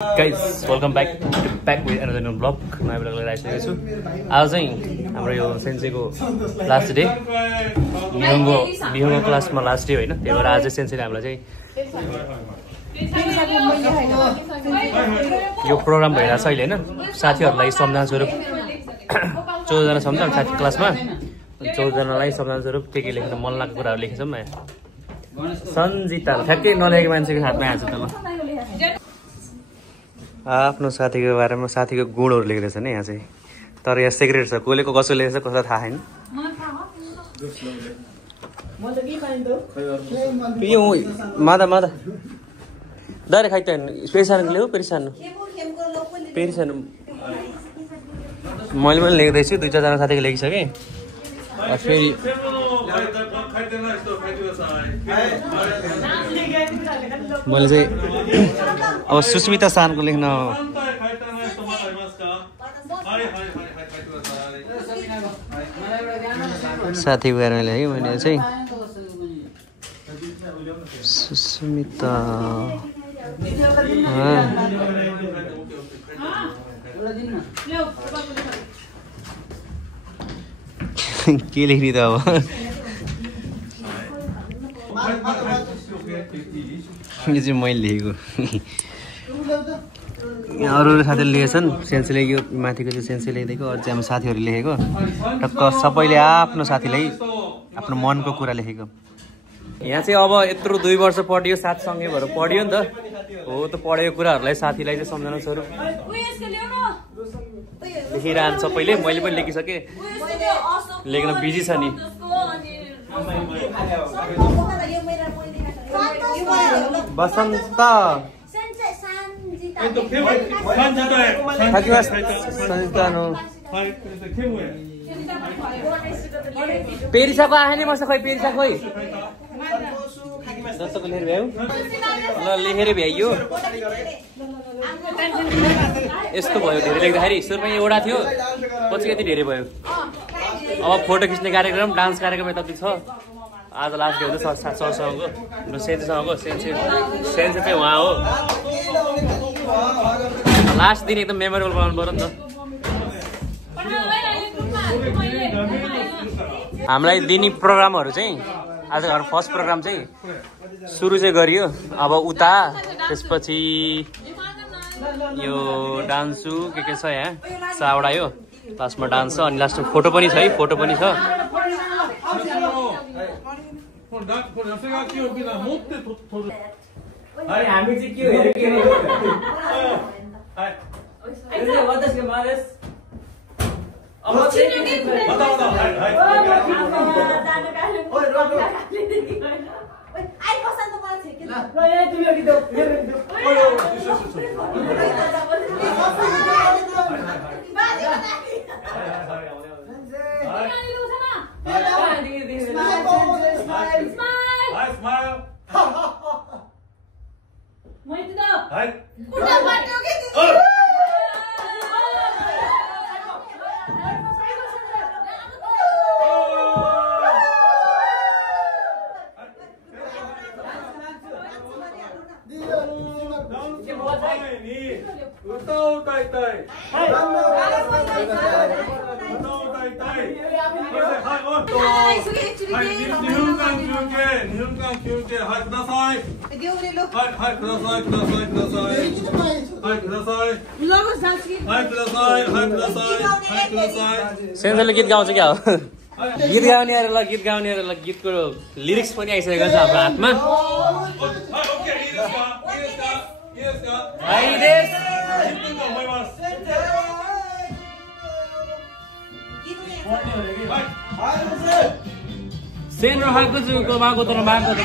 Guys, welcome back with another new vlog. नयाँ vlog लिएर आइसकेको छु। आज चाहिँ हाम्रो यो सेन्सेको लास्ट डे, बिहोङको क्लासमा लास्ट डे होइन, त्यही भएर आज सेन्सेले हामीलाई चाहिँ यो प्रोग्राम भइरहेछ अहिले होइन, साथीहरूलाई सम्झना स्वरूप 14 जना छौँ नि त साथी क्लासमा, 14 जनालाई सम्झना स्वरूप के लेख्न मन लागेको कुराहरू लेखेछौँ। सन्जिता ठ्याक्कै नलेखेको मान्छेको हातमा आएको छ त ल। आफ्नो साथीको बारेमा साथीको गुणहरू लेख्दैछ नि यहाँ चाहिँ, तर यहाँ सिक्रेट छ, कसले कसो लेखेछ कसलाई थाहा छैन। यो मादा दाइरे खाइ त पेरिसानो ल्याऊ, पेरिसानो मैले पनि लेख्दैछु, 2-4 जना साथीको लेखिसकेँ। फेरि मैले चाहिँ अब सुस्मिता सानको लेख्न साथीको बारेमा लेखेँ मैले चाहिँ सुस्मिता के लेख्ने त अब यो चाहिँ मैले लेखेको। यहाँ अरू साथीहरूले लेखेछन्, सेन्सेले यो माथिको चाहिँ सेन्से लेखिदिएको, अरू चाहिँ हाम्रो साथीहरूले लेखेको, टक्क सबैले आफ्नो साथीलाई आफ्नो मनको कुरा लेखेको। यहाँ चाहिँ अब यत्रो 2 वर्ष पढ्यो, साथसँगै भएर पढ्यो नि त, हो त पढेको कुराहरूलाई साथीलाई चाहिँ सम्झना स्वरूप लेखिरहन्छ सबैले। मैले पनि लेखिसकेँ, लेख्न बिजी छ नि। बसन्त पेरिसाको आए नि मसँग, खोइ पेरिसा खोइ जस्तो लेखेर भ्याउ ल, लेखेर भ्याइयो यस्तो भयो। धेरै लेख्दाखेरि सुरुमा एउटा थियो, पछि यति धेरै भयो। अब फोटो खिच्ने कार्यक्रम, डान्स कार्यक्रम यता छ। आज लास्ट डे हो सरसँगको, सेन्सेसँगको, सेन्से चाहिँ उहाँ हो। लास्ट दिन एकदम मेमोरेबल बनाउनु पऱ्यो नि त। हामीलाई दिने प्रोग्रामहरू चाहिँ आज घर फर्स्ट प्रोग्राम चाहिँ सुरु चाहिँ गरियो। अब उता त्यसपछि यो डान्सु के छ यहाँ 6वटा यो लास्टमा डान्स छ, अनि लास्टमा फोटो पनि छ है, फोटो पनि छ। सेन्सरले गीत गाउँछ क्या हो, गीत गाउने अरे ल, गीत गाउने अरे ल, गीतको लिरिक्स पनि आइसकेको छ हाम्रो हातमा। सेन राखेको छु माको तर माको त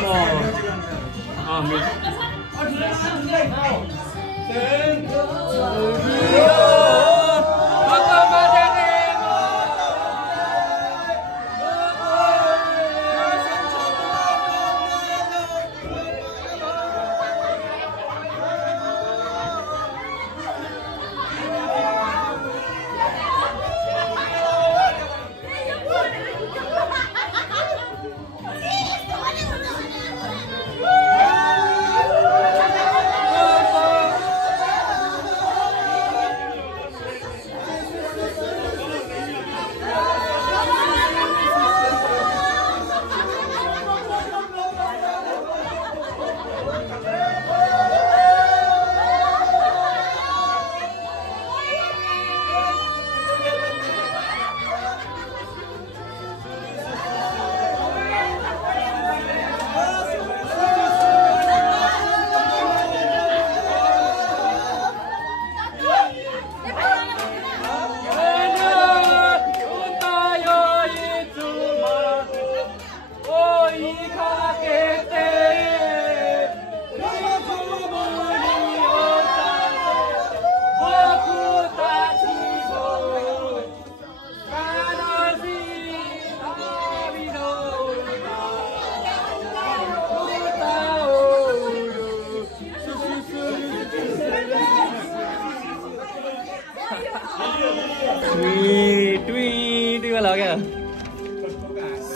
ट्वी वाला हो गया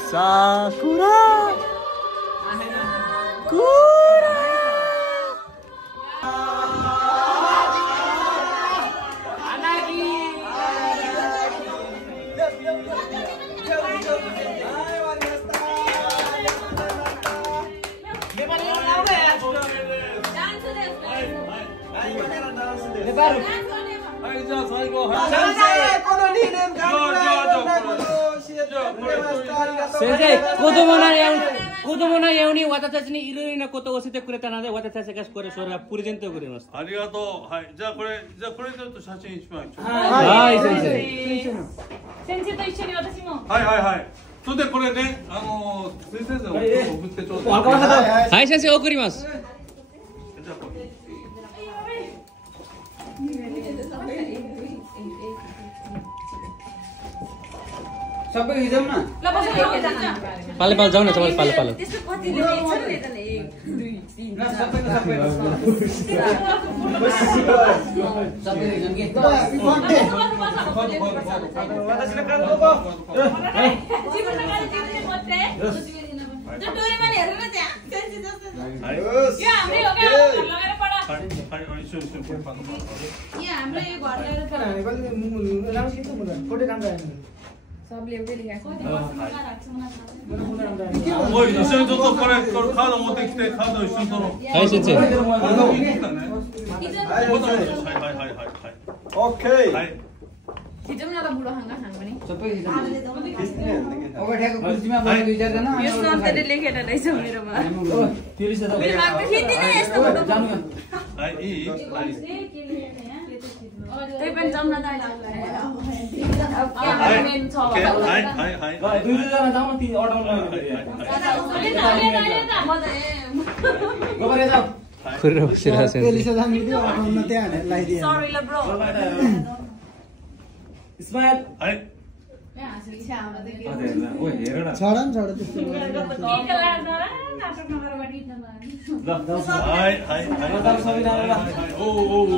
साकुरा कुरा Sensei, kodomo no youni watashi ni iroi na kotoを教えてくれたので私たちがこれそれはプレゼントをくれます。ありがとう。はい。じゃあこれちょっと写真一枚。はい先生。先生と一緒に私も。はいはいはい。それでこれね先生の送ってちょうだい。はい先生送ります。सबै हिजो न पाले जाऊ न तपाईँ पाले त्यसको कति लेखेछ नि त 1 2 3 सबैको सबै हिजो के सबले एउटै लेखेको छおい、一緒にちょっとこれカード持ってきて、カード一緒に取ろう。はい先生。はいはいはい。オッケー。はい。 खिचौँ न त बुढो खाँगा खाङ पनि सबै हिजो ओगठ्याको कुर्सीमा बसेको दुईटा जना यो सन्तले लेखेर रहेछ मेरोमा मेरोमा खिच्दिन यस्तो फोटोはい、いい？はい。त्यही पनि जाउँ न त मेन छはいはいはい。दुई जना जाउँ ती अटाउन गोबर जाऊ खुर्रा बसिरहेको छ सरी ल ब्रो स्माइलはい。はいはいはい。おおお。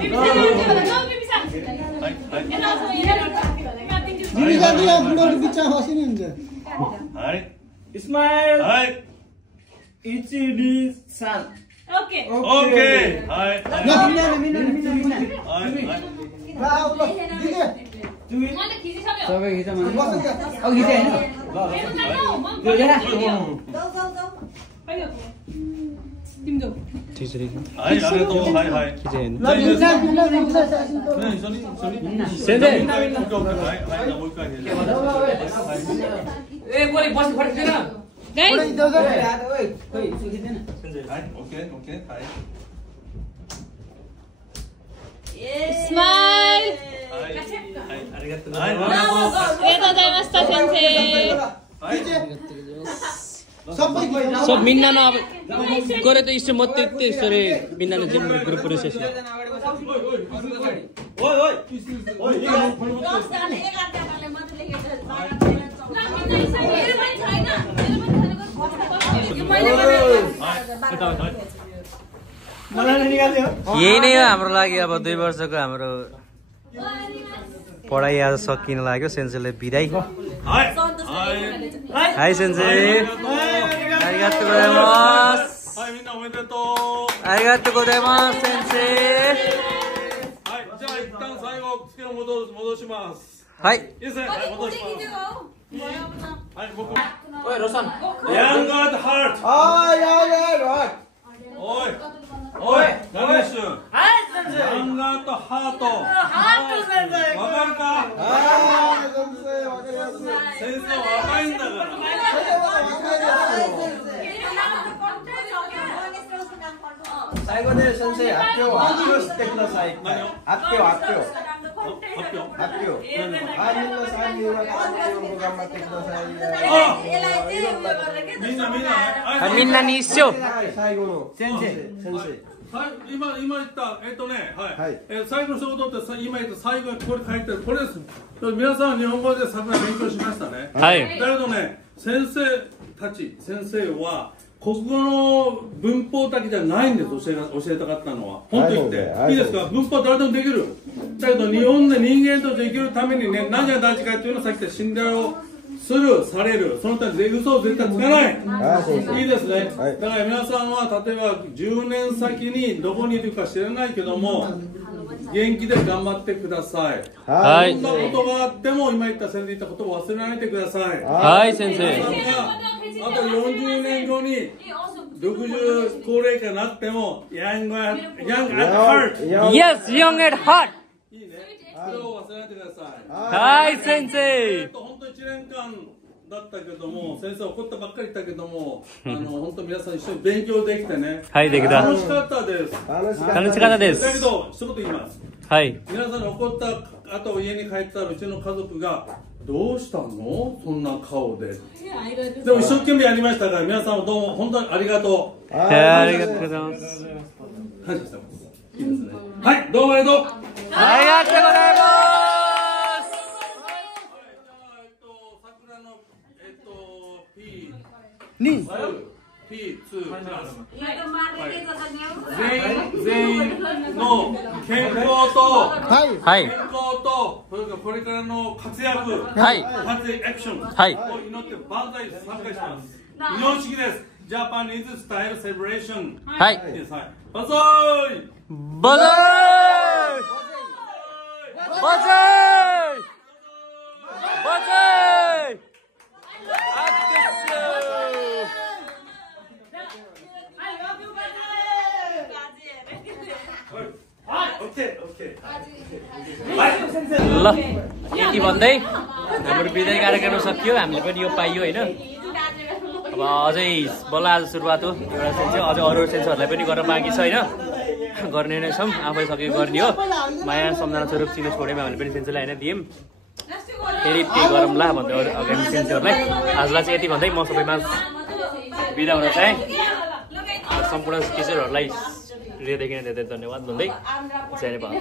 はい。 स्माइल はい。 123 ओके ओके。はい。はい。 मैले खिचिसक्यो सबै खिच मन अब खिचे हैन ल तिमी जाऊ त्यसरी はい、ありがとう。はいはい。 खिचेन じゃあいいですか。ね、一緒に。先生はいはい、もう一回。ए कोले बस फर्किदैन गाइस ओइ खोइ सुकिदैन はい、オッケー、オッケー。はい。 स्माइल はい。はい、ありがとうございます。ありがとうございました先生 सब मिन्ना न अब गरे त इष्ट मत त्यस्तै सरे मिन्ना न जेम ग्रुप प्रोसेस ओइ ओइ। ओइ, यो 10 जना 11 जनाले मात्र लेखेको छ मेरो पनि छैन यो मैले यही नै हो हाम्रो लागि अब 2 वर्षको हाम्रो पढाइ आज सकिन लाग्यो सेन्सेले बिदाई はい。はい先生ありがとうございますはい、みんなおめでとう。ありがとうございます先生はい、じゃあ一旦最後つけを戻します。はいいいですね。はい、戻します。はい、僕。 ओइ Roshan Young at heart。おい。おい。ダメッシュ。はい、先生。Young at heart。わかるか？先生若いんだから。 最後で先生発表してください。発表。はい、みんな3人は発表頑張ってください。みんな。みんなに一緒最後の先生。今言ったはい。最後の仕事って今言った最後にこれ書いてるこれです。皆さん日本語で昨年勉強しましたね。はいだけどね、先生は国語の文法だけじゃないんです。教えたかったのは。本当に言っていいですか？文法誰でもできる。だけど日本で人間として生きるためにね、何が大事かっていうのをさっき言った信頼をする、される、その他に嘘を絶対つかない。いいですね。だから皆さんは例えば10年先にどこにいるか知らないけども、元気で頑張ってください。はい。どんなことがあっても今言った先生言ったことを忘れないでください。はい先生。皆さんがあと40年後に60高齢化になってもyoung at heart。Yes, young at heart。いいね。それを忘れないでください。はい先生。本当1年間だったけども、先生怒ったばっかりだけども、本当皆さん一緒に勉強できてね。はい、できた。楽しかったです。楽しかったです。だけど一言言います。はい。皆さんに怒った後家に帰ったらうちの家族がどうしたのそんな顔で。でも一生懸命やりましたから皆さんもどうも本当にありがとう。ありがとうございます。感謝してます。いいですね。はい、どうもありがとう。ありがとうございます。桜のP 2 P2 全員の健康とはいこれからの活躍はいアクションはいを祈って万歳参加します。日本式です。ジャパニーズスタイルセレブレーション。はい。万歳。万歳。万歳。万歳。ल यति भन्दै हाम्रो विदाय कार्यक्रम सकियो। हामीले पनि यो पाइयो होइन। अब अझै बल्ल आज सुरुवात हो। एउटा सेन्स अझ अरू सेन्सहरूलाई पनि गर्न बाँकी छ होइन। गर्ने नै छौँ। आफै सकेको गर्ने हो। माया सम्झना स्वरूप चिनो छोडेमा हामीले पनि सेन्सलाई होइन दियौँ। फेरि के गरौँला भन्दै अगाडि सेन्सहरूलाई आजलाई चाहिँ यति भन्दै म सबैमा बिदा हुन चाहेँ। सम्पूर्ण टिचरहरूलाई हृदयदेखि धेरै धेरै धन्यवाद भन्दै जय नेपाल।